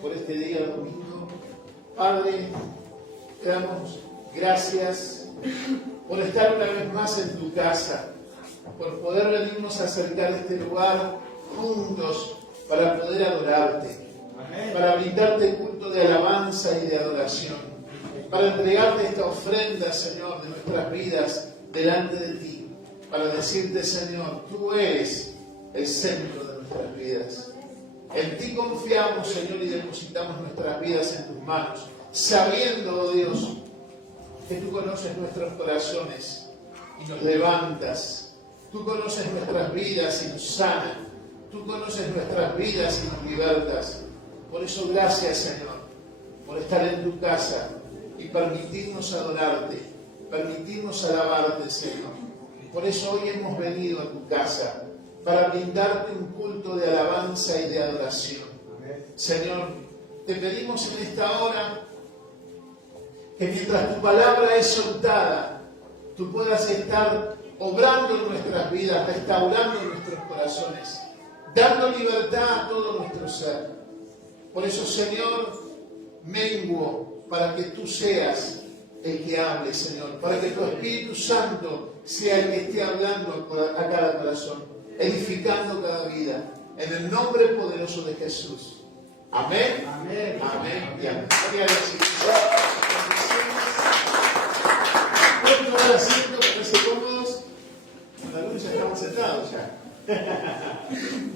por este día domingo. Padre, te damos gracias por estar una vez más en tu casa, por poder venirnos a acercar a este lugar juntos para poder adorarte, para brindarte culto de alabanza y de adoración, para entregarte esta ofrenda, Señor, de nuestras vidas delante de ti, para decirte, Señor, tú eres el centro de nuestras vidas. En ti confiamos, Señor, y depositamos nuestras vidas en tus manos, sabiendo, oh Dios, que tú conoces nuestros corazones y nos levantas. Tú conoces nuestras vidas y nos sanas. Tú conoces nuestras vidas y nos libertas. Por eso, gracias, Señor, por estar en tu casa y permitirnos adorarte, permitirnos alabarte, Señor. Por eso hoy hemos venido a tu casa para brindarte un culto de alabanza y de adoración. Señor, te pedimos en esta hora que mientras tu palabra es soltada, tú puedas estar obrando en nuestras vidas, restaurando nuestros corazones, dando libertad a todo nuestro ser. Por eso, Señor, menguo para que tú seas el que hable, Señor, para que tu Espíritu Santo sea el que esté hablando a cada corazón, edificando cada vida, en el nombre poderoso de Jesús. Amén. Amén. Amén. Y amén. Pueden tomar asiento, ponerse cómodos. Con la luz ya estamos sentados ya.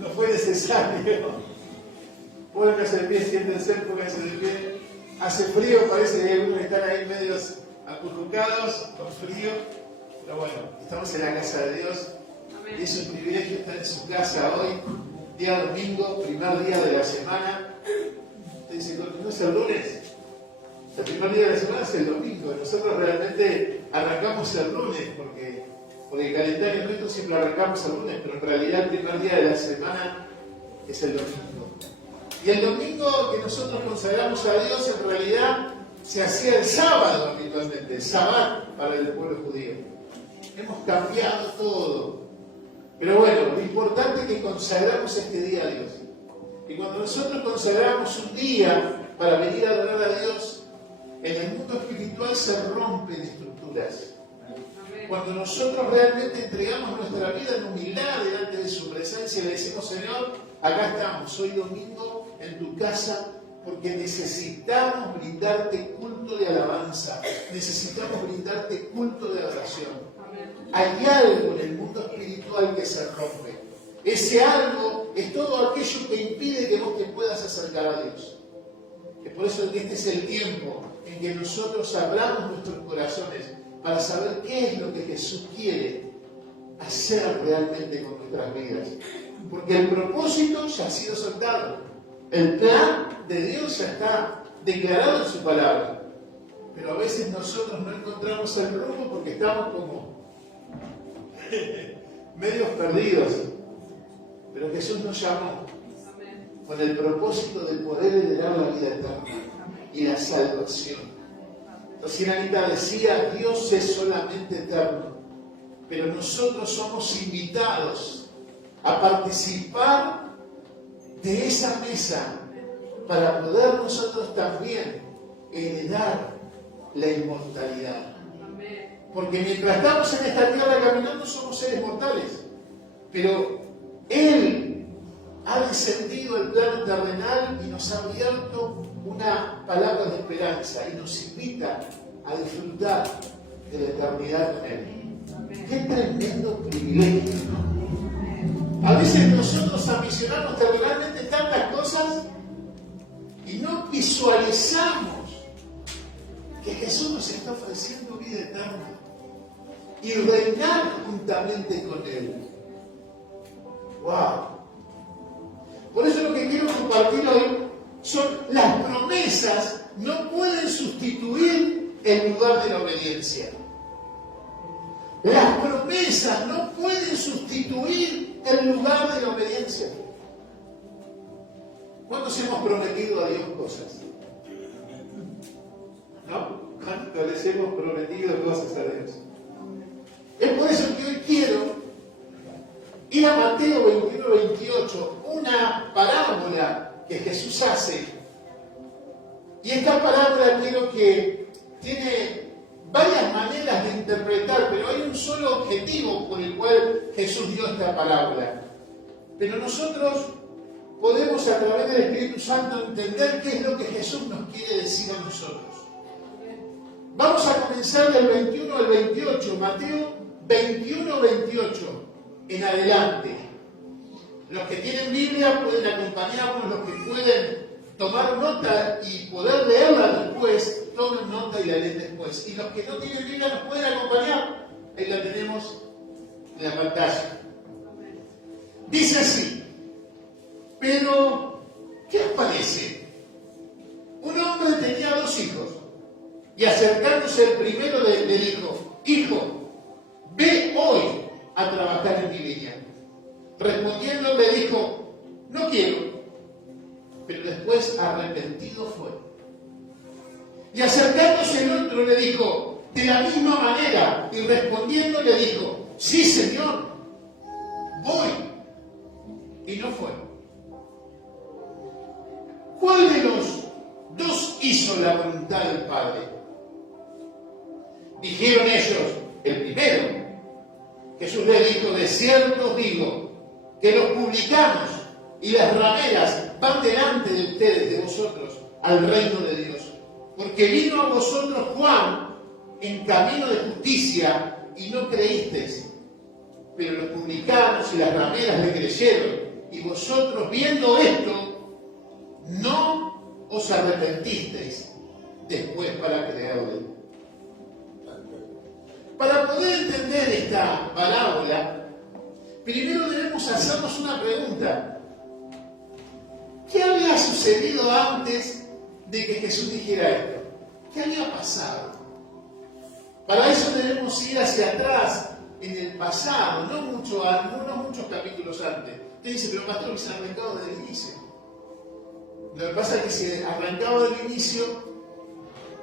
No fue necesario. Pónganse de pie, siéntense, pónganse de pie. Hace frío, parece que hay algunos que están ahí medios acurrucados, con frío. Pero bueno, estamos en la casa de Dios. Y es un privilegio estar en su casa hoy, día domingo, primer día de la semana. Usted dice, ¿no es el lunes? El primer día de la semana es el domingo. Nosotros realmente arrancamos el lunes, porque el calendario nuestro siempre arrancamos el lunes, pero en realidad el primer día de la semana es el domingo. Y el domingo que nosotros consagramos a Dios, en realidad se hacía el sábado habitualmente, el Sabbat para el pueblo judío. Hemos cambiado todo. Pero bueno, lo importante es que consagramos este día a Dios. Y cuando nosotros consagramos un día para venir a adorar a Dios, en el mundo espiritual se rompen estructuras. Cuando nosotros realmente entregamos nuestra vida en humildad delante de su presencia y le decimos, Señor, acá estamos, hoy domingo en tu casa, porque necesitamos brindarte culto de alabanza, necesitamos brindarte culto de adoración. Hay algo en el mundo espiritual que se rompe. Ese algo es todo aquello que impide que vos te puedas acercar a Dios. Es por eso que este es el tiempo en que nosotros abramos nuestros corazones para saber qué es lo que Jesús quiere hacer realmente con nuestras vidas. Porque el propósito ya ha sido soltado. El plan de Dios ya está declarado en su palabra. Pero a veces nosotros no encontramos el rumbo porque estamos como medios perdidos. Pero Jesús nos llamó con el propósito de poder heredar la vida eterna y la salvación. Entonces, Anita decía, Dios es solamente eterno, pero nosotros somos invitados a participar de esa mesa para poder nosotros también heredar la inmortalidad. Porque mientras estamos en esta tierra caminando somos seres mortales, pero Él ha descendido el plano terrenal y nos ha abierto una palabra de esperanza y nos invita a disfrutar de la eternidad con Él. ¡Qué tremendo privilegio! ¿No? A veces nosotros ambicionamos terrenalmente tantas cosas y no visualizamos que Jesús nos está ofreciendo vida eterna y reinar juntamente con Él. ¡Wow! Por eso lo que quiero compartir hoy son las promesas. No pueden sustituir el lugar de la obediencia. Las promesas no pueden sustituir el lugar de la obediencia. ¿Cuántos hemos prometido a Dios cosas? ¿No? ¿Cuántos les hemos prometido cosas a Dios? Es por eso que hoy quiero ir a Mateo 21-28, una parábola que Jesús hace Y esta palabra quiero que tiene varias maneras de interpretar, pero hay un solo objetivo por el cual Jesús dio esta palabra. Pero nosotros podemos a través del Espíritu Santo entender qué es lo que Jesús nos quiere decir a nosotros. Vamos a comenzar del 21 al 28, Mateo 21, 28 en adelante. Los que tienen Biblia pueden acompañarnos, los que pueden tomar nota y poder leerla después, tomen nota y la leen después. Y los que no tienen Biblia nos pueden acompañar, ahí la tenemos en la pantalla. Dice así: pero, ¿qué os parece? Un hombre tenía 2 hijos, y acercándose el primero le dijo: hijo, ve hoy a trabajar en mi viña. Respondiendo le dijo: no quiero. Pero después arrepentido fue. Y acercándose el otro le dijo de la misma manera, y respondiendo le dijo: sí, Señor, voy. Y no fue. ¿Cuál de los 2 hizo la voluntad del Padre? Dijeron ellos: el primero. Jesús le dijo: de cierto os digo que los publicanos y las rameras van delante de ustedes, de vosotros, al reino de Dios. Porque vino a vosotros Juan en camino de justicia y no creísteis. Pero los publicanos y las rameras le creyeron. Y vosotros, viendo esto, no os arrepentisteis después para creerle. Para poder entender esta parábola, primero debemos hacernos una pregunta. ¿Qué había sucedido antes de que Jesús dijera esto? ¿Qué había pasado? Para eso debemos ir hacia atrás, en el pasado, no muchos capítulos antes. Usted dice: pero pastor, se arrancado desde el inicio. Lo que pasa es que si arrancaba del inicio,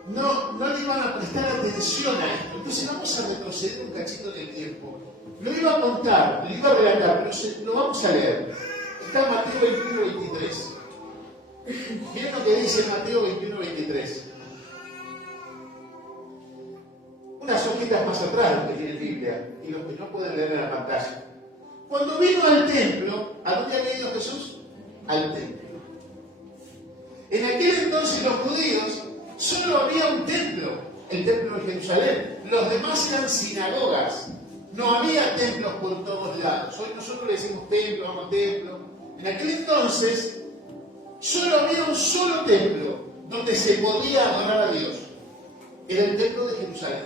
no le iban a prestar atención a esto. Entonces vamos a retroceder un cachito en el tiempo. Lo iba a contar, lo iba a relatar, pero lo vamos a leer. Está en Mateo 21, 23. Miren lo que dice Mateo 21, 23. Unas hojitas más atrás, los que tienen Biblia y los que no pueden leer en la pantalla. Cuando vino al templo, ¿a dónde había ido Jesús? Al templo. En aquel entonces los judíos solo había un templo, el templo de Jerusalén. Los demás eran sinagogas. No había templos por todos lados. Hoy nosotros le decimos templo, vamos templo. En aquel entonces solo había un solo templo donde se podía adorar a Dios. Era el templo de Jerusalén.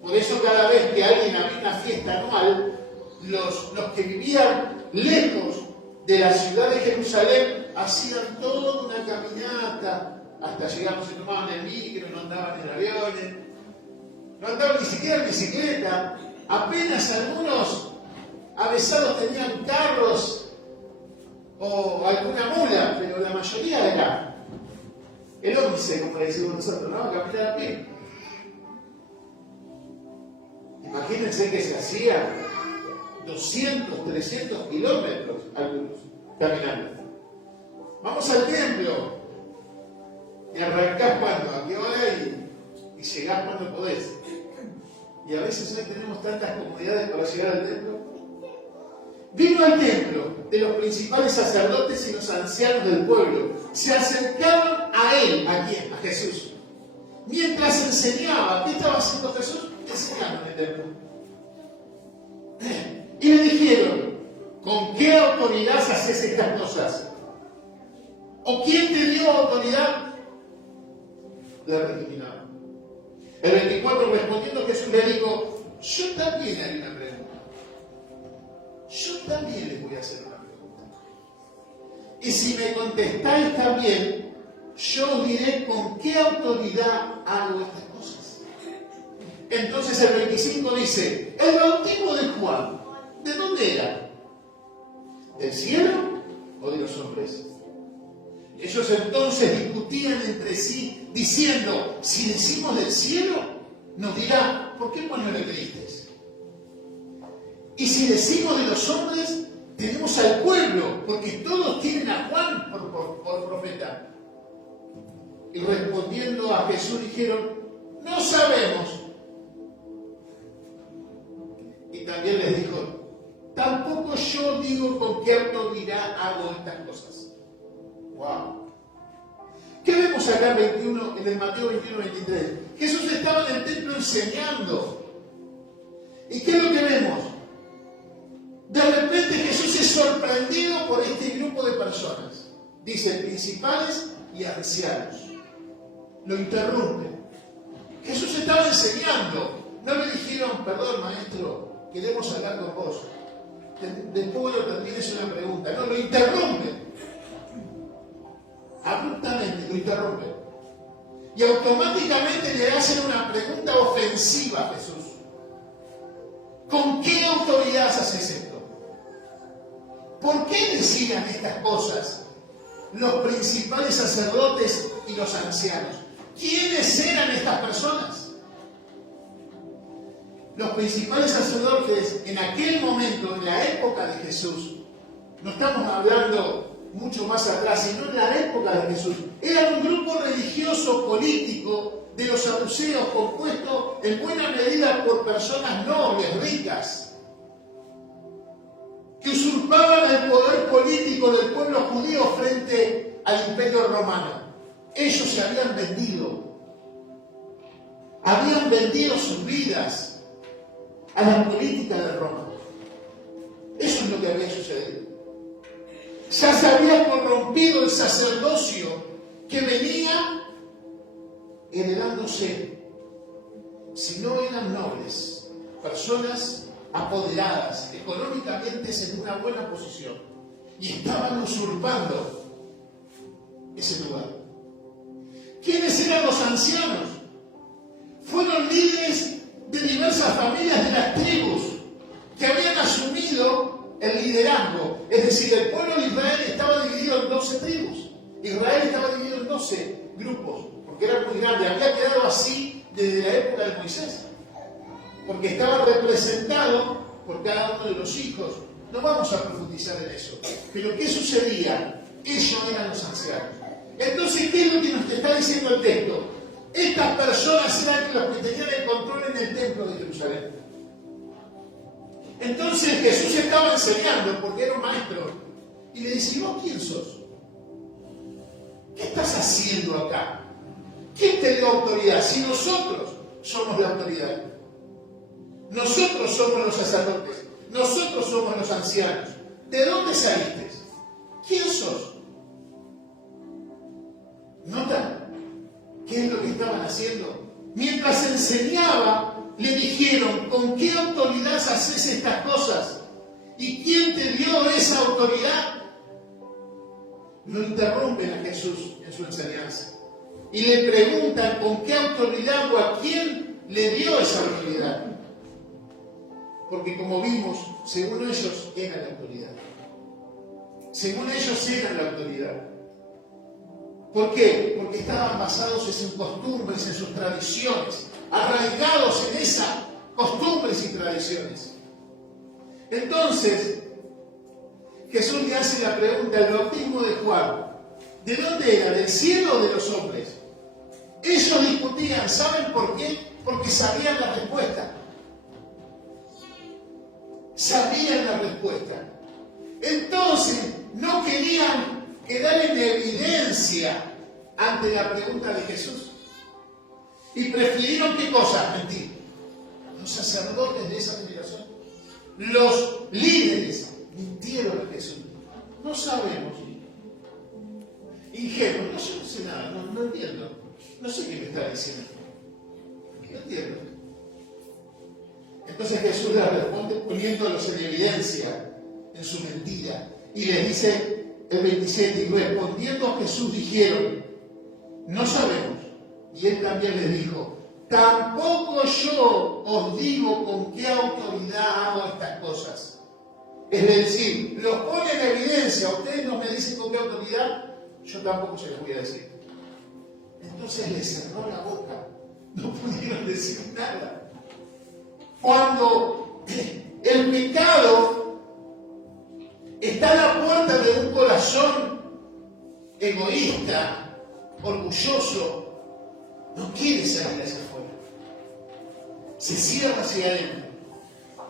Por eso cada vez que alguien había una fiesta anual, los que vivían lejos de la ciudad de Jerusalén hacían toda una caminata hasta llegar, se tomaban el micro, no andaban en aviones, no andaban ni siquiera en bicicleta. Apenas algunos avesados tenían carros o alguna mula, pero la mayoría era el ómnice, como le decimos nosotros, ¿no? Caminar a pie. Imagínense que se hacía 200, 300 kilómetros algunos caminando. Vamos al templo y arrancás cuando, a qué hora y llegás cuando podés. Y a veces hoy tenemos tantas comodidades para llegar al templo. Vino al templo de los principales sacerdotes y los ancianos del pueblo. Se acercaron a él, ¿a quién? A Jesús. Mientras enseñaba, ¿qué estaba haciendo Jesús? Enseñando en el templo. Y le dijeron: ¿con qué autoridad haces estas cosas? ¿O quién te dio autoridad? Le recriminaron. El 24, respondiendo Jesús le dijo: yo también haré una pregunta. Yo también les voy a hacer una pregunta. Y si me contestáis también, yo os diré con qué autoridad hago estas cosas. Entonces el 25 dice: el bautismo de Juan, ¿de dónde era? ¿Del cielo o de los hombres? Ellos entonces discutían entre sí, diciendo: si decimos del cielo, nos dirá: ¿por qué pues no le creísteis? Y si decimos de los hombres, tenemos al pueblo, porque todos tienen a Juan por profeta. Y respondió a Jesús dijeron, no sabemos. Y también les dijo, tampoco yo digo con qué autoridad hago estas cosas. ¡Wow! ¿Qué vemos acá en el Mateo 21, 23? Jesús estaba en el templo enseñando. ¿Y qué es lo que vemos? De repente Jesús es sorprendido por este grupo de personas. Dice, principales y ancianos. Lo interrumpen. Jesús estaba enseñando. No le dijeron, perdón maestro, queremos hablar con vos. Después lo tienes una pregunta. No, lo interrumpen. Abruptamente lo interrumpen. Y automáticamente le hacen una pregunta ofensiva a Jesús. ¿Con qué autoridad haces esto? ¿Por qué decían estas cosas los principales sacerdotes y los ancianos? ¿Quiénes eran estas personas? Los principales sacerdotes en aquel momento, en la época de Jesús, no estamos hablando mucho más atrás, sino en la época de Jesús, eran un grupo religioso político de los saduceos compuesto en buena medida por personas nobles, ricas, que usurpaban el poder político del pueblo judío frente al imperio romano. Ellos se habían vendido sus vidas a la política de Roma. Eso es lo que había sucedido. Ya se había corrompido el sacerdocio que venía heredándose. Si no eran nobles, personas apoderadas, económicamente en una buena posición, y estaban usurpando ese lugar. ¿Quiénes eran los ancianos? Fueron líderes de diversas familias de las tribus que habían asumido el liderazgo. Es decir, el pueblo de Israel estaba dividido en 12 tribus. Israel estaba dividido en 12 grupos, porque era muy grande. Había quedado así desde la época de Moisés, porque estaba representado por cada uno de los hijos. No vamos a profundizar en eso. Pero ¿qué sucedía? Ellos eran los ancianos. Entonces, ¿qué es lo que nos está diciendo el texto? Estas personas eran los que tenían el control en el templo de Jerusalén. Entonces Jesús estaba enseñando, porque era un maestro, y le dice, ¿y vos quién sos? ¿Qué estás haciendo acá? ¿Quién te dio autoridad? Si nosotros somos la autoridad. Nosotros somos los sacerdotes. Nosotros somos los ancianos. ¿De dónde saliste? ¿Quién sos? ¿Nota qué es lo que estaban haciendo? Mientras enseñaba, le dijeron, ¿con qué autoridad haces estas cosas? ¿Y quién te dio esa autoridad? Lo interrumpen a Jesús en su enseñanza. Y le preguntan, ¿con qué autoridad o a quién le dio esa autoridad? Porque como vimos, según ellos era la autoridad. Según ellos era la autoridad. ¿Por qué? Porque estaban basados en sus costumbres, en sus tradiciones, arraigados en esas costumbres y tradiciones. Entonces, Jesús le hace la pregunta, el bautismo de Juan, ¿de dónde era? ¿Del cielo o de los hombres? Ellos discutían, ¿saben por qué? Porque sabían la respuesta. Sabían la respuesta. Entonces, no querían quedar en evidencia ante la pregunta de Jesús. Y prefirieron, ¿qué cosa? Mentir. Los sacerdotes de esa generación, los líderes, mintieron a Jesús. No sabemos. Ingenuos, no sé nada, no entiendo. No sé qué me está diciendo. No entiendo. Entonces Jesús les responde poniéndolos en evidencia en su mentira. Y les dice el 27, y respondiendo a Jesús dijeron, no sabemos. Y él también les dijo, tampoco yo os digo con qué autoridad hago estas cosas. Es decir, los pone en evidencia. Ustedes no me dicen con qué autoridad, yo tampoco se los voy a decir. Entonces les cerró la boca. No pudieron decir nada. Cuando el pecado está a la puerta de un corazón egoísta, orgulloso, No quiere salir hacia afuera. Se cierra hacia adentro.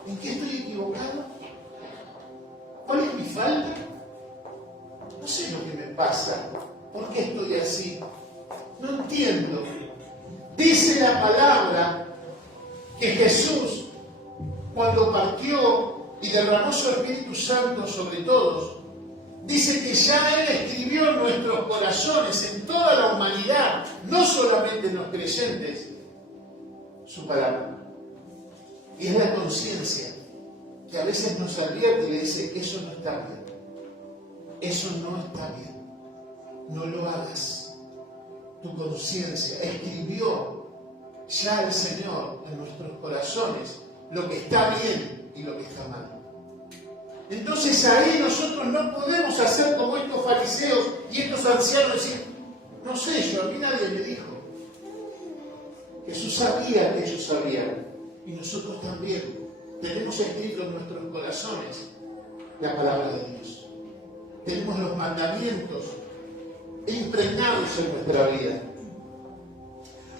¿En qué estoy equivocado? ¿Cuál es mi falta? No sé lo que me pasa. ¿Por qué estoy así? No entiendo. Dice la palabra que Jesús, cuando partió y derramó su Espíritu Santo sobre todos, dice que ya Él escribió en nuestros corazones, en toda la humanidad, no solamente en los creyentes, su palabra. Y es la conciencia que a veces nos advierte y le dice que eso no está bien. Eso no está bien. No lo hagas. Tu conciencia escribió ya el Señor en nuestros corazones lo que está bien y lo que está mal. Entonces ahí nosotros no podemos hacer como estos fariseos y estos ancianos, decir, no sé yo, a mí nadie me dijo. Jesús sabía que ellos sabían, y nosotros también tenemos escrito en nuestros corazones la palabra de Dios. Tenemos los mandamientos impregnados en nuestra vida.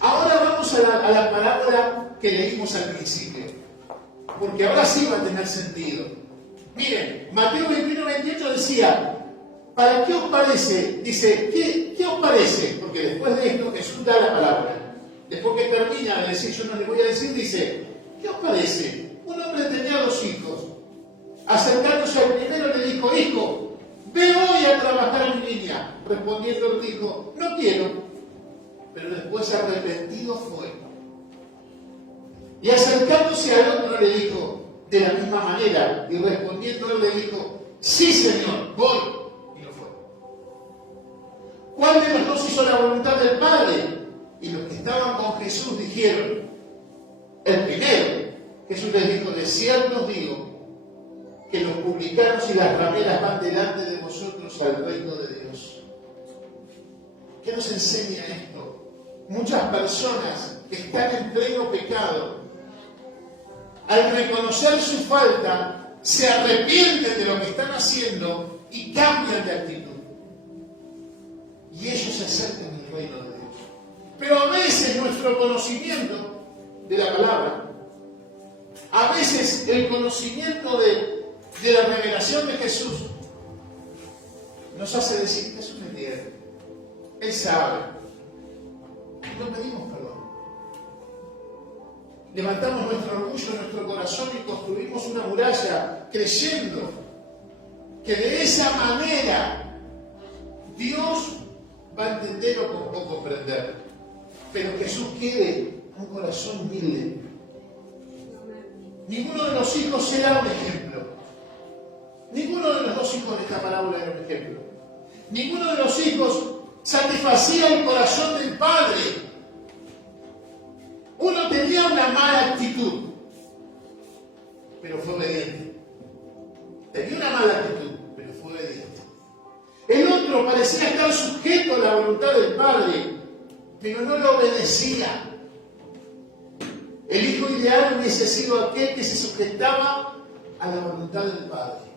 Ahora vamos a la palabra que leímos al principio, porque ahora sí va a tener sentido. Miren, Mateo 21-28 decía, ¿para qué os parece? Dice, ¿qué os parece? Porque después de esto Jesús da la palabra. Después que termina de decir, yo no les voy a decir, dice, ¿qué os parece? Un hombre tenía 2 hijos. Acercándose al primero le dijo, hijo, ve hoy a trabajar a mi niña. Respondiendo él dijo, no quiero. Pero después arrepentido fue. Y acercándose al otro le dijo, de la misma manera, y respondiendo él le dijo, sí Señor, voy. Y no fue. ¿Cuál de los 2 hizo la voluntad del Padre? Y los que estaban con Jesús dijeron, el primero. Jesús les dijo, de cierto os digo, que los publicanos y las rameras van delante de vosotros al reino de Dios. ¿Qué nos enseña esto? Muchas personas que están en pleno pecado, al reconocer su falta, se arrepienten de lo que están haciendo y cambian de actitud. Y ellos se acercan al reino de Dios. Pero a veces nuestro conocimiento de la palabra, a veces el conocimiento de la revelación de Jesús, nos hace decir que Jesús me entiende. Él sabe. Y no pedimos perdón. Levantamos nuestro orgullo en nuestro corazón y construimos una muralla creyendo que de esa manera Dios va a entender o comprender. Pero Jesús quiere un corazón humilde. Ninguno de los hijos era un ejemplo. Ninguno de los 2 hijos de esta parábola era un ejemplo. Ninguno de los hijos satisfacía el corazón del padre. Uno tenía una mala actitud, pero fue obediente. Tenía una mala actitud, pero fue obediente. El otro parecía estar sujeto a la voluntad del padre, pero no lo obedecía. El hijo ideal hubiese sido aquel que se sujetaba a la voluntad del padre.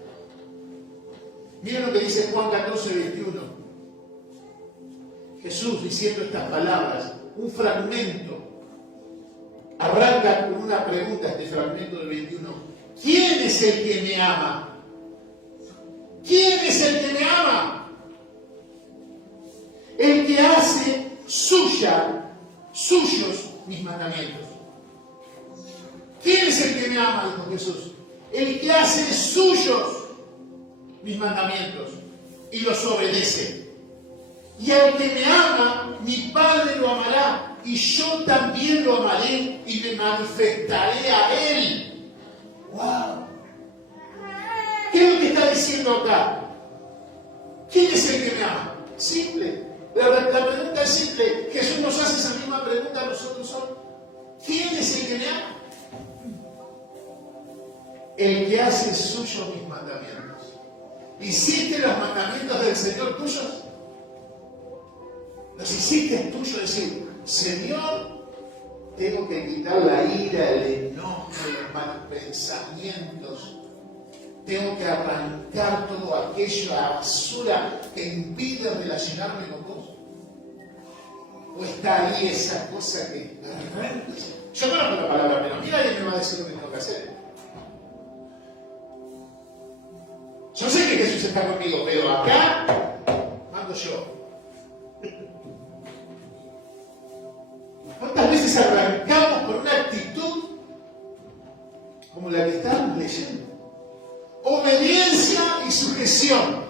Miren lo que dice Juan 14:21. Jesús diciendo estas palabras, un fragmento, arranca con una pregunta este fragmento del 21. ¿Quién es el que me ama? ¿Quién es el que me ama? El que hace suyos mis mandamientos. ¿Quién es el que me ama? Dijo Jesús. El que hace suyos mis mandamientos y los obedece. Y al que me ama, mi Padre lo amará, y yo también lo amaré y me manifestaré a él. ¡Wow! ¿Qué es lo que está diciendo acá? ¿Quién es el que me ama? Simple. La pregunta es simple. Jesús nos hace esa misma pregunta a nosotros hoy. ¿Quién es el que me ama? El que hace suyo mis mandamientos. ¿Hiciste los mandamientos del Señor tuyos? ¿Los hiciste tuyos? Decir, Señor, tengo que quitar la ira, el enojo, los malos pensamientos. Tengo que arrancar todo aquello, la basura que impide relacionarme con vos. O está ahí esa cosa que arranca. Yo conozco la palabra, pero a mí nadie me va a decir lo que tengo que hacer. Yo sé que Jesús está conmigo, pero acá mando yo. ¿Cuántas veces arrancamos con una actitud como la que estamos leyendo? Obediencia y sujeción.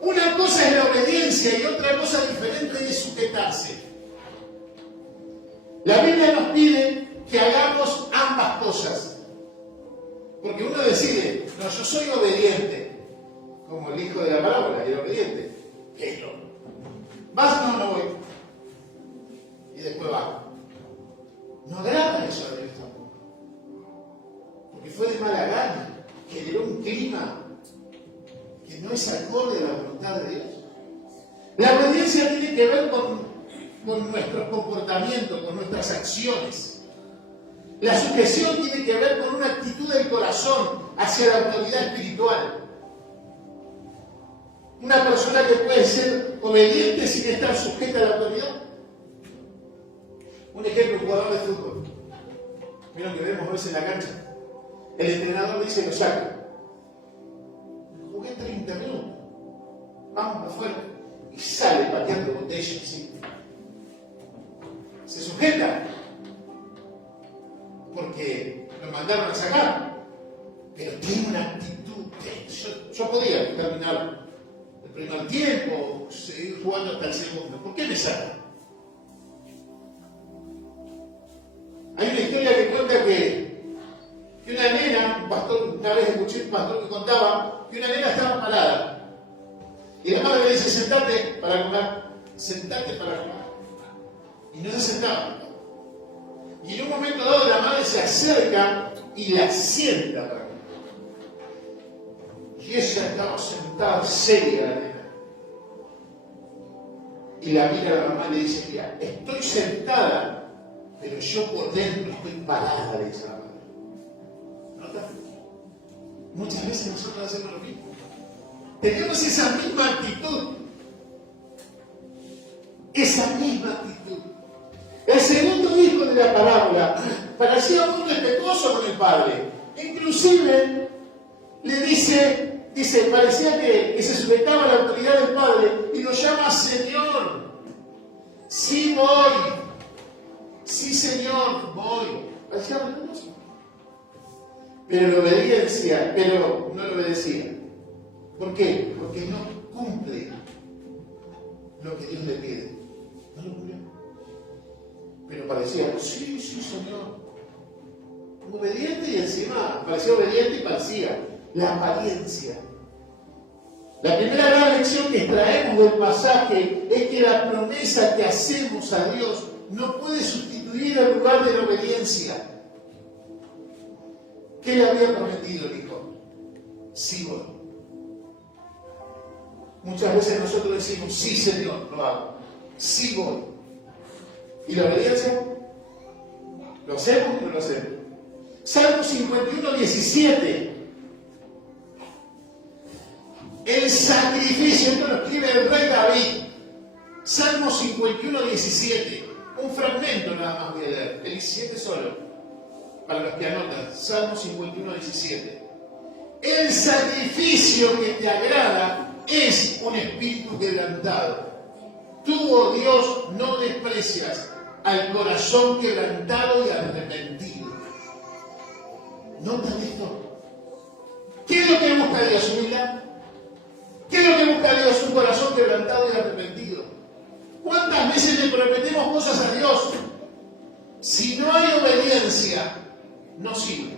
Una cosa es la obediencia y otra cosa diferente es sujetarse. La Biblia nos pide que hagamos ambas cosas. Porque uno decide, no, yo soy obediente, como el hijo de la parábola, era obediente. ¿Qué es lo? ¿Vas? No, no voy. Y después va. No agrada eso a Dios tampoco. Porque fue de mala gana, generó un clima que no es acorde a la voluntad de Dios. La obediencia tiene que ver con nuestros comportamientos, con nuestras acciones. La sujeción tiene que ver con una actitud del corazón hacia la autoridad espiritual. Una persona que puede ser obediente sin estar sujeta a la autoridad. Un ejemplo, un jugador de fútbol. Miren que vemos a veces en la cancha. El entrenador dice lo saca. Jugué 30 minutos. Vamos afuera. Y sale pateando botellas así. Se sujeta. Porque lo mandaron a sacar. Pero tiene una actitud. Yo podía terminar el primer tiempo, seguir jugando hasta el segundo. ¿Por qué me sacan? Hay una historia que cuenta que una nena, un pastor, una vez escuché un pastor que contaba que una nena estaba parada. Y la madre le dice, sentate para comer. Sentate para comer. Y no se sentaba. Y en un momento dado la madre se acerca y la sienta para comer. Y ella estaba sentada seria, la nena. Y la mira a la mamá y le dice, mira, estoy sentada, pero yo por dentro estoy parada, le dice la madre. ¿Nota? Muchas veces nosotros hacemos lo mismo. Tenemos esa misma actitud. Esa misma actitud. El segundo hijo de la parábola parecía muy respetuoso con el padre. Inclusive le dice, parecía que se sujetaba a la autoridad del padre y lo llama Señor. Sí voy. Sí, Señor, voy. Parecía respetuoso. Pero no lo obedecía. ¿Por qué? Porque no cumple lo que Dios le pide. No lo cumplió. Pero parecía, sí, Señor. Obediente y encima, parecía obediente y parecía. La apariencia. La primera gran lección que extraemos del pasaje es que la promesa que hacemos a Dios no puede sustituir el lugar de la obediencia. ¿Qué le había prometido el hijo? Sí voy. Muchas veces nosotros decimos, sí Señor, lo hago. Sí voy. ¿Y la obediencia? ¿Lo hacemos o no lo hacemos? Salmo 51, 17. El sacrificio, esto lo escribe el rey David. Salmo 51, 17. Un fragmento nada más voy a leer. El 17 solo. Para los que anotan. Salmo 51, 17. El sacrificio que te agrada es un espíritu quebrantado. Tú, oh Dios, no desprecias al corazón quebrantado y arrepentido. ¿Notan esto? ¿Qué es lo que busca Dios? ¿Humildad? ¿Qué es lo que busca Dios? Un corazón quebrantado y arrepentido. ¿Cuántas veces le prometemos cosas a Dios? Si no hay obediencia, no sirve.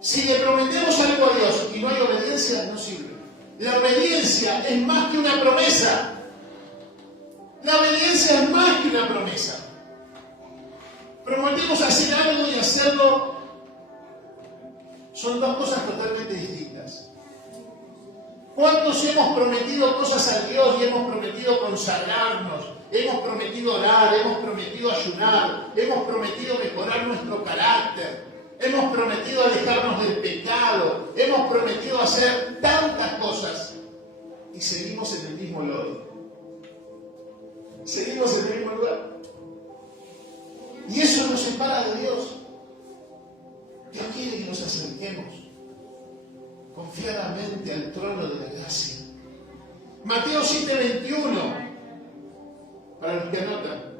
Si le prometemos algo a Dios y no hay obediencia, no sirve. La obediencia es más que una promesa. La obediencia es más que una promesa. Prometemos hacer algo y hacerlo son dos cosas totalmente distintas. ¿Cuántos hemos prometido cosas a Dios y hemos prometido consagrarnos? Hemos prometido orar, hemos prometido ayunar, hemos prometido mejorar nuestro carácter, hemos prometido alejarnos del pecado, hemos prometido hacer tantas cosas y seguimos en el mismo lodo. seguimos en el mismo lugar. Y eso nos separa de Dios. Dios quiere que nos acerquemos confiadamente al trono de la gracia. Mateo 7:21, para los que anotan.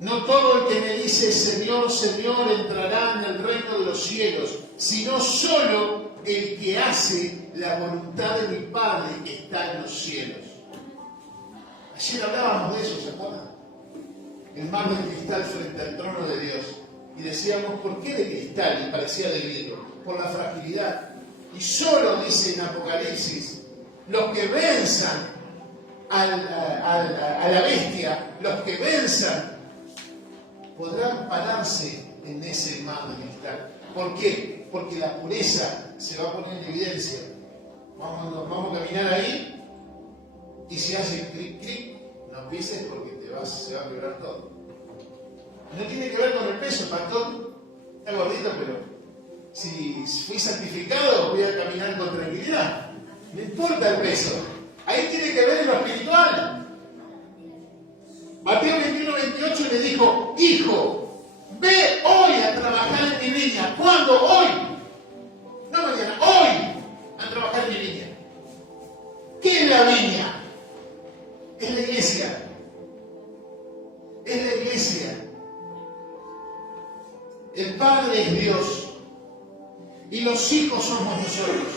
No todo el que me dice Señor, Señor entrará en el reino de los cielos, sino solo el que hace la voluntad de mi Padre que está en los cielos. Ayer hablábamos de eso, ¿se acuerdan? El mar de cristal frente al trono de Dios. Y decíamos, ¿por qué de cristal? Y parecía de vidrio. Por la fragilidad. Y solo dice en Apocalipsis, los que venzan a la bestia, los que venzan, podrán pararse en ese mar de cristal. ¿Por qué? Porque la pureza se va a poner en evidencia. Vamos a caminar ahí y si hace clic, clic, no pises porque se va a quebrar todo. No tiene que ver con el peso, pastor. Está gordito, pero si fui santificado voy a caminar con tranquilidad. No importa el peso. Ahí tiene que ver en lo espiritual. Mateo 21:28 le dijo, hijo, ve hoy a trabajar en mi viña. ¿Cuándo? Hoy. No mañana, hoy a trabajar en mi viña. ¿Qué es la viña? Es la iglesia. Es la iglesia. El Padre es Dios. Y los hijos somos nosotros.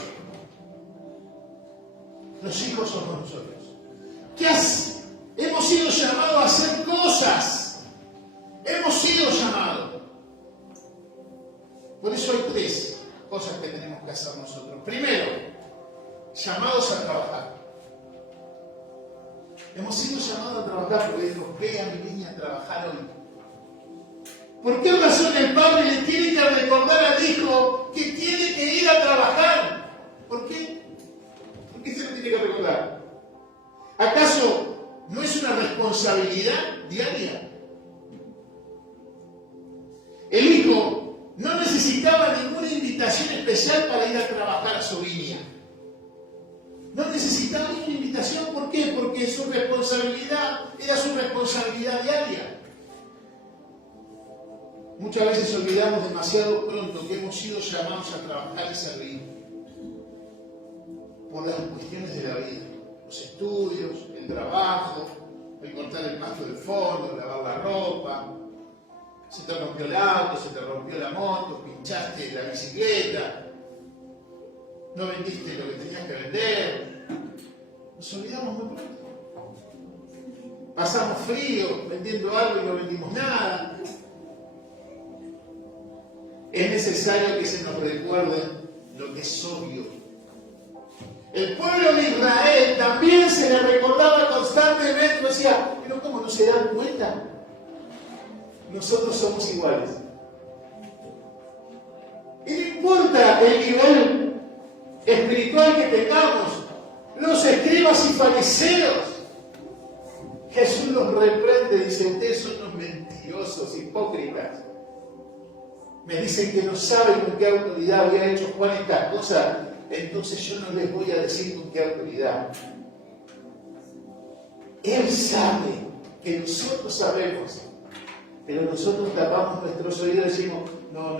Los hijos somos nosotros. ¿Qué haces? Hemos sido llamados a hacer cosas. Hemos sido llamados. Por eso hay 3 cosas que tenemos que hacer nosotros. Primero, llamados a trabajar. Hemos sido llamados a trabajar porque dijo, ve a mi niña a trabajar hoy. ¿Por qué razón el padre le tiene que recordar al hijo que tiene que ir a trabajar? ¿Por qué? ¿Por qué se lo tiene que recordar? ¿Acaso no es una responsabilidad diaria? El hijo no necesitaba ninguna invitación especial para ir a trabajar a su viña. No necesitaba ninguna invitación. ¿Por qué? Porque su responsabilidad era su responsabilidad diaria. Muchas veces olvidamos demasiado pronto que hemos sido llamados a trabajar y servir por las cuestiones de la vida. Los estudios, el trabajo, el cortar el pasto del fondo, lavar la ropa. Se te rompió el auto, se te rompió la moto, pinchaste la bicicleta, no vendiste lo que tenías que vender. Nos olvidamos muy pronto. Pasamos frío vendiendo algo y no vendimos nada. Es necesario que se nos recuerde lo que es obvio. El pueblo de Israel también se le recordaba constantemente, decía, pero ¿cómo no se dan cuenta? Nosotros somos iguales. Y no importa el nivel espiritual que tengamos, los escribas y fariseos, Jesús los reprende, dice, ustedes son unos mentirosos, hipócritas. Me dicen que no saben con qué autoridad había hecho Juan estas cosas, entonces yo no les voy a decir con qué autoridad. Él sabe que nosotros sabemos, pero nosotros tapamos nuestros oídos y decimos, no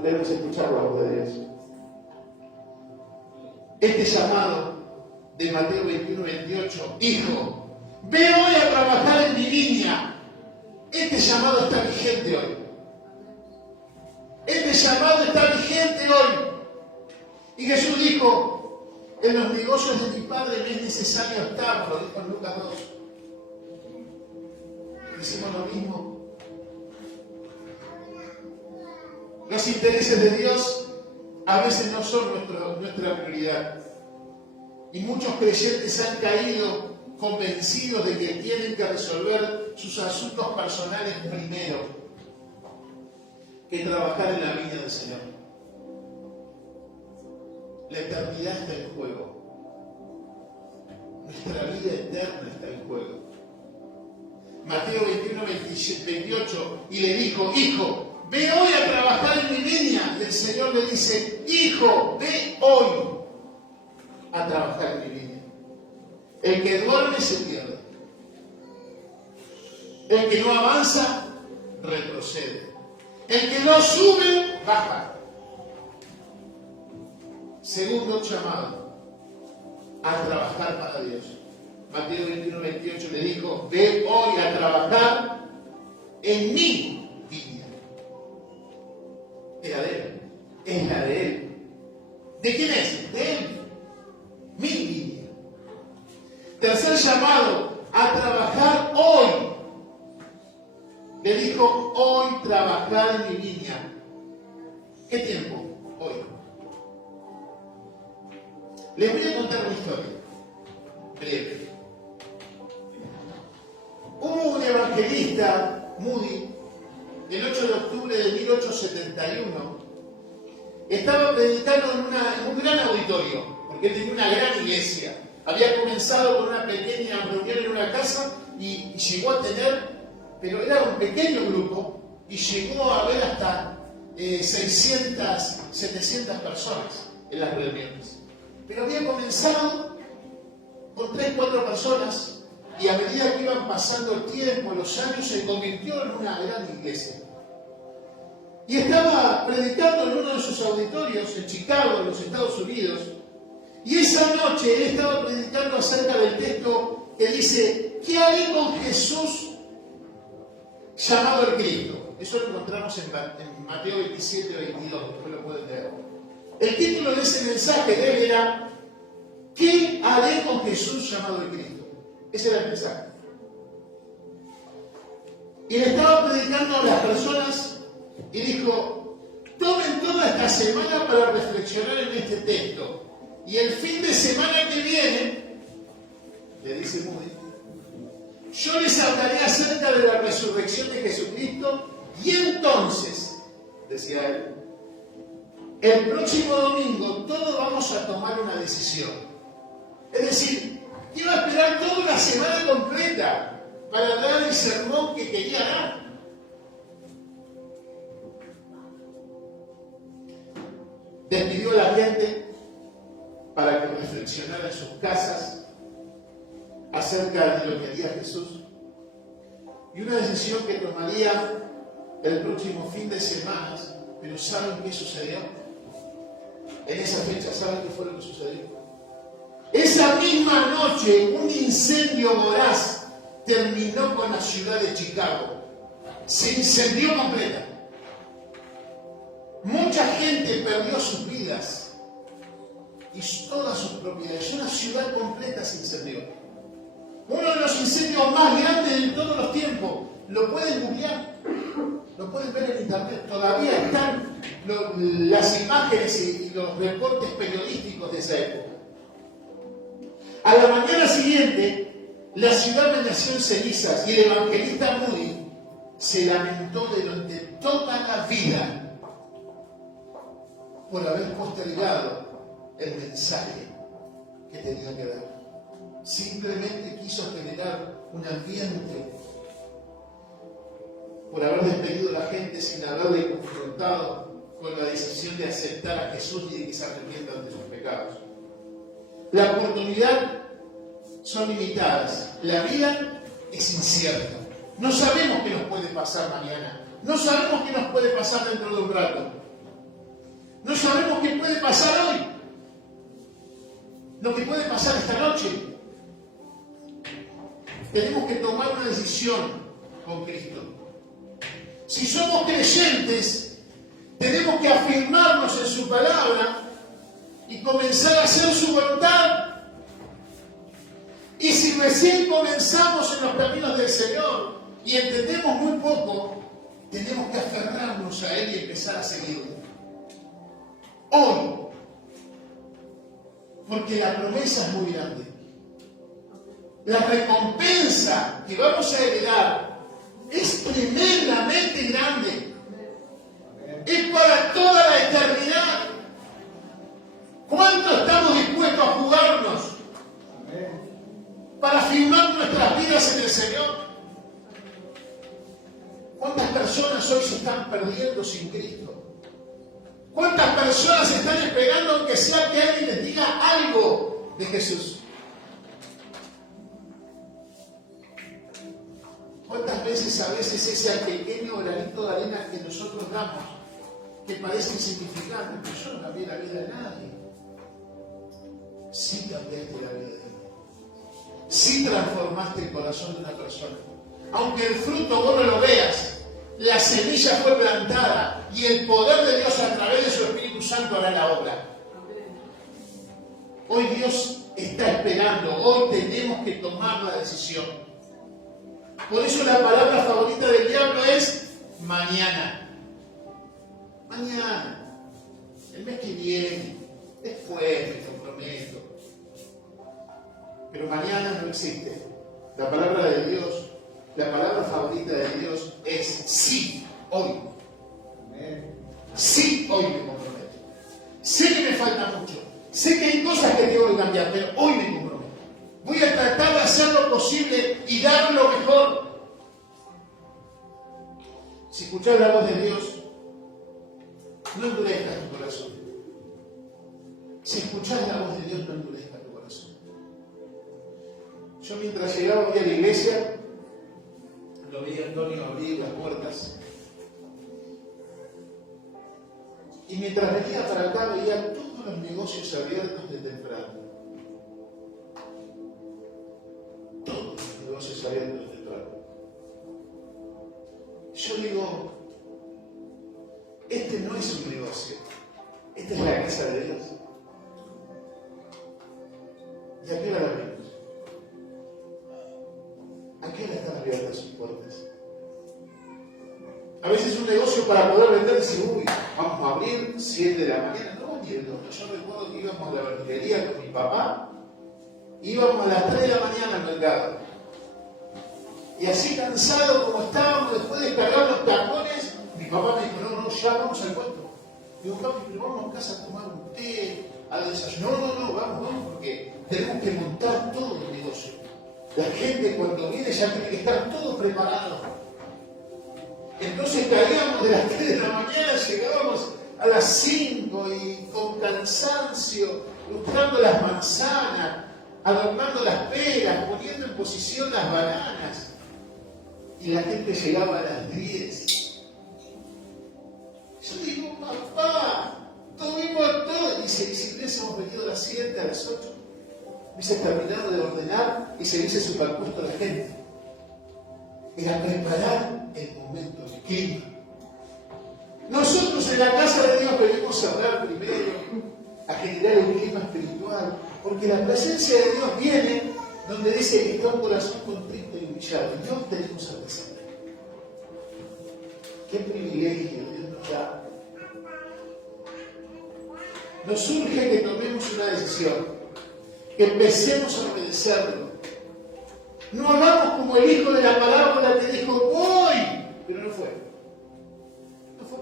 queremos escuchar la voz de Dios. Este llamado de Mateo 21:28, hijo, ve hoy a trabajar en mi viña. Este llamado está vigente hoy. Este llamado está vigente hoy. Y Jesús dijo, en los negocios de mi Padre me es necesario estar, lo dijo en Lucas 2. Hicimos lo mismo. Los intereses de Dios a veces no son nuestra prioridad. Y muchos creyentes han caído convencidos de que tienen que resolver sus asuntos personales primero que trabajar en la viña del Señor. La eternidad está en juego. Nuestra vida eterna está en juego. Mateo 21:28, y le dijo, hijo, ve hoy a trabajar en mi viña. Y el Señor le dice, hijo, ve hoy a trabajar en mi viña. El que duerme se pierde. El que no avanza, retrocede. El que no sube, baja. Segundo llamado, a trabajar para Dios. Mateo 21-28 le dijo, ve hoy a trabajar en mi viña. Era de él. Es la de él. ¿De quién es? De él. Mi viña. Tercer llamado, a trabajar hoy. Le dijo, hoy trabajar en mi viña. ¿Qué tiempo? Hoy. Les voy a contar una historia breve. Hubo un evangelista, Moody, el 8 de octubre de 1871, estaba predicando en un gran auditorio, porque él tenía una gran iglesia. Había comenzado con una pequeña reunión en una casa y llegó a tener, pero era un pequeño grupo, y llegó a haber hasta 600, 700 personas en las reuniones. Pero había comenzado con 3, 4 personas, y a medida que iban pasando el tiempo, los años, se convirtió en una gran iglesia. Y estaba predicando en uno de sus auditorios en Chicago, en los Estados Unidos, y esa noche él estaba predicando acerca del texto que dice, ¿qué haré con Jesús llamado el Cristo? Eso lo encontramos en Mateo 27, 22, después lo pueden leer. El título de ese mensaje de él era, ¿qué haré con Jesús llamado el Cristo? Ese era el mensaje. Y le estaba predicando a las personas y dijo, tomen toda esta semana para reflexionar en este texto. Y el fin de semana que viene, le dice Moody, yo les hablaré acerca de la resurrección de Jesucristo y entonces, decía él, el próximo domingo todos vamos a tomar una decisión. Es decir, iba a esperar toda una semana completa para dar el sermón que quería dar. Despidió a la gente para que reflexionara en sus casas acerca de lo que haría Jesús. Y una decisión que tomaría el próximo fin de semana. Pero ¿saben qué sucedió? En esa fecha, ¿saben qué fue lo que sucedió? Esa misma noche, un incendio voraz terminó con la ciudad de Chicago. Se incendió completa. Mucha gente perdió sus vidas y todas sus propiedades. Una ciudad completa se incendió. Uno de los incendios más grandes de todos los tiempos. Lo pueden googlear, lo pueden ver en internet. Todavía están las imágenes y los reportes periodísticos de esa época. A la mañana siguiente, la ciudad amaneció en cenizas y el evangelista Moody se lamentó durante toda la vida por haber postergado el mensaje que tenía que dar. Simplemente quiso generar un ambiente, por haber despedido a la gente sin haberle confrontado con la decisión de aceptar a Jesús y de que se arrepientan de sus pecados. La oportunidad son limitadas. La vida es incierta. No sabemos qué nos puede pasar mañana. No sabemos qué nos puede pasar dentro de un rato. No sabemos qué puede pasar hoy. Lo que puede pasar esta noche. Tenemos que tomar una decisión con Cristo. Si somos creyentes, tenemos que afirmarnos en su palabra y comenzar a hacer su voluntad. Y si recién comenzamos en los caminos del Señor y entendemos muy poco, tenemos que aferrarnos a Él y empezar a seguirlo. Hoy, porque la promesa es muy grande. La recompensa que vamos a heredar es tremendamente grande. Es para toda la eternidad. ¿Cuánto estamos dispuestos a jugarnos para firmar nuestras vidas en el Señor? ¿Cuántas personas hoy se están perdiendo sin Cristo? ¿Cuántas personas están esperando aunque sea que alguien les diga algo de Jesús? veces ese pequeño granito de arena que nosotros damos, que parece insignificante, pero yo no cambié la vida de nadie. Sí cambiaste la vida de nadie. Sí transformaste el corazón de una persona. Aunque el fruto vos no lo veas, la semilla fue plantada y el poder de Dios a través de su Espíritu Santo hará la obra. Hoy Dios está esperando, hoy tenemos que tomar la decisión. Por eso la palabra favorita del diablo es mañana. Mañana, el mes que viene, después me comprometo. Pero mañana no existe. La palabra de Dios, la palabra favorita de Dios es sí, hoy. Sí, hoy me comprometo. Sé que me falta mucho. Sé que hay cosas que tengo que cambiar, pero hoy me comprometo. Voy a tratar de hacer lo posible y dar lo mejor. Si escuchas la voz de Dios, no endurezcas tu corazón. Si escuchas la voz de Dios, no endurezcas tu corazón. Yo mientras llegaba hoy a la iglesia, lo vi a Antonio abrir las puertas. Y mientras venía para acá veía todos los negocios abiertos de temprano. Todos los negocios abiertos de temprano. Yo digo, este no es un negocio, esta es la casa de Dios. ¿Y a qué hora la abrimos? ¿A qué hora están abiertas sus puertas? A veces un negocio para poder vender dice, uy, vamos a abrir 7 de la mañana. No, ni el otro. Yo recuerdo que íbamos a la verdulería con mi papá, íbamos a las 3 de la mañana al mercado. Y así cansado como estábamos después de cargar los tacones, mi papá me dijo, no, ya vamos al puesto. Digo, papi, pero vamos a casa a tomar un té, a desayunar. No, vamos, porque tenemos que montar todo el negocio. La gente cuando viene ya tiene que estar todo preparado. Entonces caíamos de las 3 de la mañana, llegábamos a las 5 y con cansancio, buscando las manzanas, adornando las peras, poniendo en posición las bananas. Y la gente llegaba a las 10. Yo digo, papá, tuvimos todo. Dice, y si hubiésemos venido a las 7, a las 8, hubiese terminado de ordenar y se hubiese superpuesto la gente. Era preparar el momento, el clima. Nosotros en la casa de Dios venimos a hablar primero, a generar el clima espiritual, porque la presencia de Dios viene donde dice que está un corazón contrito y humillado. Y Dios tenemos a pesar. Qué privilegio Dios nos da. Nos urge que tomemos una decisión, que empecemos a obedecerlo. No hagamos como el hijo de la parábola que dijo, voy, pero no fue. No fue.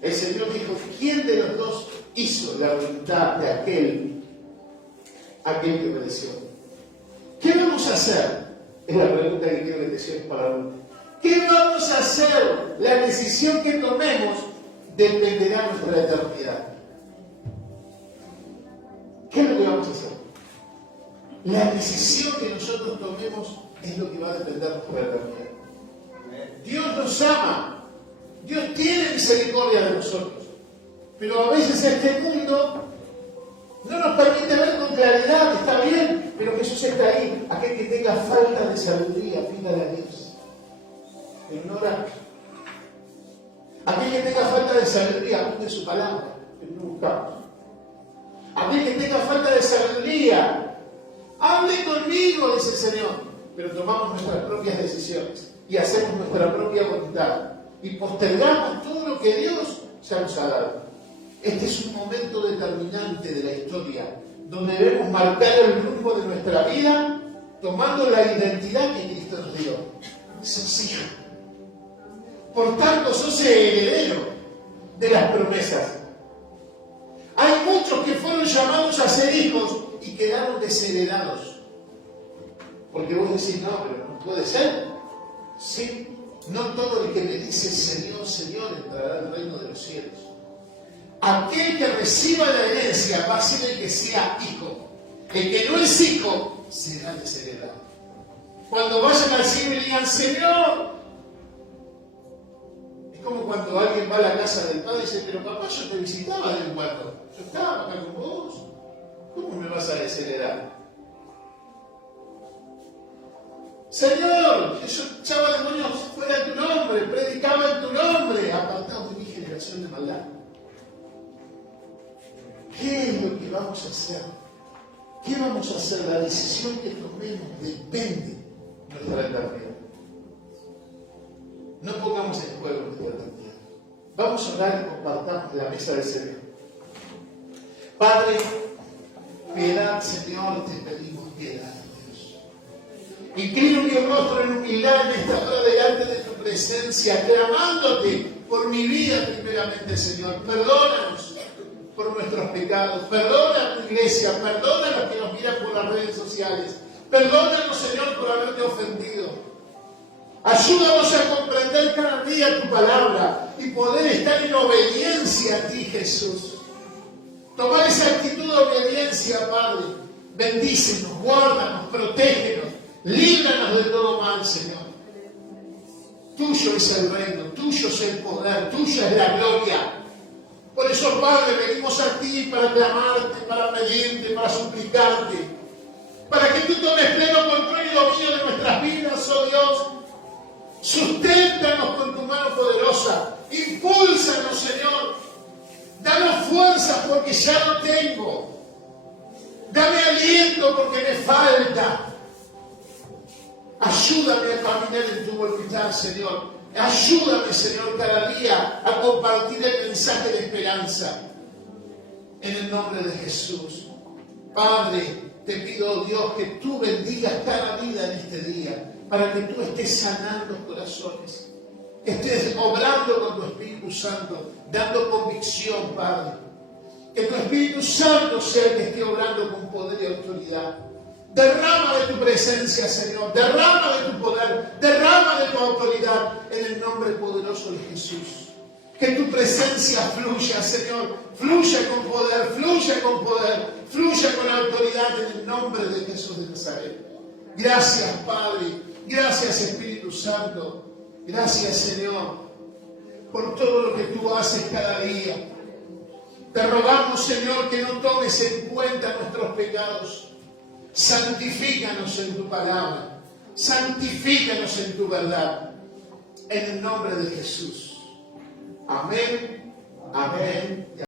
El Señor dijo, ¿quién de los dos hizo la voluntad de aquel que obedeció? ¿Qué vamos a hacer? Es la pregunta que quiero que te lleves para uno. ¿Qué vamos a hacer? La decisión que tomemos dependerá de nuestra eternidad. ¿Qué es lo que vamos a hacer? La decisión que nosotros tomemos es lo que va a depender de nuestra eternidad. Dios nos ama. Dios tiene misericordia de nosotros. Pero a veces este mundo no nos permite ver con claridad. Está bien, pero Jesús está ahí. Aquel que tenga falta de sabiduría, pídale a Dios. Pero no orar. Aquel que tenga falta de sabiduría, busque su palabra, pero no buscamos. Aquel que tenga falta de sabiduría, hable conmigo, dice el Señor. Pero tomamos nuestras propias decisiones y hacemos nuestra propia voluntad y postergamos todo lo que Dios ya nos ha dado. Este es un momento determinante de la historia, donde debemos marcar el rumbo de nuestra vida, tomando la identidad que Cristo nos dio. Sos hijo. Por tanto, sos heredero de las promesas. Hay muchos que fueron llamados a ser hijos y quedaron desheredados. Porque vos decís, no, pero no puede ser. Sí, no todo el que me dice Señor, Señor entrará al reino de los cielos. Aquel que reciba la herencia va a ser el que sea hijo. El que no es hijo será desheredado. Cuando vayan al cielo y digan, Señor. Es como cuando alguien va a la casa del padre y dice, pero papá, yo te visitaba en el cuarto. Yo estaba acá con vos. ¿Cómo me vas a desheredar? Señor, yo echaba demonios fuera de tu nombre, predicaba en tu nombre, apartado de mi generación de maldad. ¿Qué es lo que vamos a hacer? ¿Qué vamos a hacer? La decisión que tomemos depende de nuestra eternidad. No pongamos en juego nuestra eternidad. Vamos a orar y compartamos la mesa del Señor. Padre, piedad, Señor, te pedimos piedad, Dios. Inclino mi rostro en humildad en esta hora delante de tu presencia, clamándote por mi vida primeramente, Señor. Perdónanos por nuestros pecados, perdona a tu iglesia, perdona a los que nos miran por las redes sociales, perdónanos, Señor, por haberte ofendido. Ayúdanos a comprender cada día tu palabra y poder estar en obediencia a ti, Jesús. Tomar esa actitud de obediencia, Padre. Bendícenos, guárdanos, protégenos, líbranos de todo mal, Señor. Tuyo es el reino, tuyo es el poder, tuya es la gloria. Por eso, Padre, venimos a ti para clamarte, para pedirte, para suplicarte, para que tú tomes pleno control y dominio de nuestras vidas, oh Dios. Susténtanos con tu mano poderosa, impúlsanos, Señor. Danos fuerzas porque ya no tengo. Dame aliento porque me falta. Ayúdame a caminar en tu voluntad, Señor. Ayúdame, Señor, cada día a compartir el mensaje de esperanza. En el nombre de Jesús. Padre, te pido, Dios, que tú bendigas cada vida en este día, para que tú estés sanando corazones, estés obrando con tu Espíritu Santo, dando convicción, Padre. Que tu Espíritu Santo sea el que esté obrando con poder y autoridad. Derrama de tu presencia, Señor, derrama de tu poder, derrama de tu autoridad en el nombre poderoso de Jesús. Que tu presencia fluya, Señor, fluya con poder, fluya con poder, fluya con autoridad en el nombre de Jesús de Nazaret. Gracias, Padre, gracias, Espíritu Santo, gracias, Señor, por todo lo que tú haces cada día. Te rogamos, Señor, que no tomes en cuenta nuestros pecados. Santifícanos en tu palabra, santifícanos en tu verdad, en el nombre de Jesús. Amén, amén.